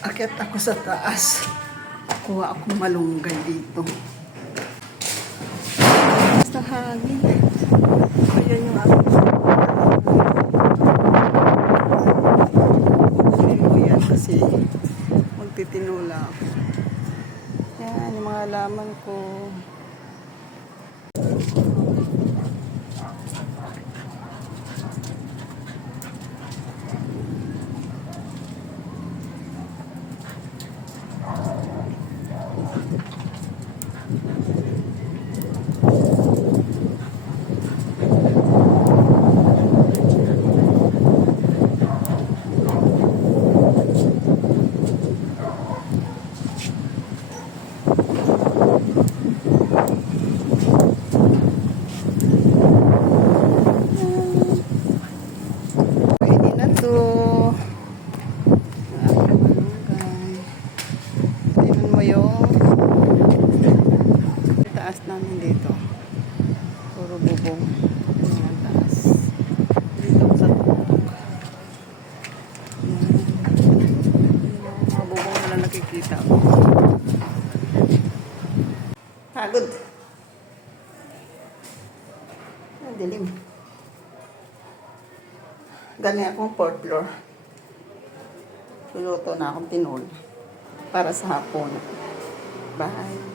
Akyat ako sa taas. Kuha akong malunggay dito. Basta hangin. Ayan yung ako. Kukunin ko yan kasi magtitinula ako. Yan yung mga halaman ko. Namin dito puro bubong ang taas dito sa tuktok mga bubong na lang nakikita ko. Pagod ang dilim galing akong 4th floor luluto na akong tinol para sa hapon. Bye.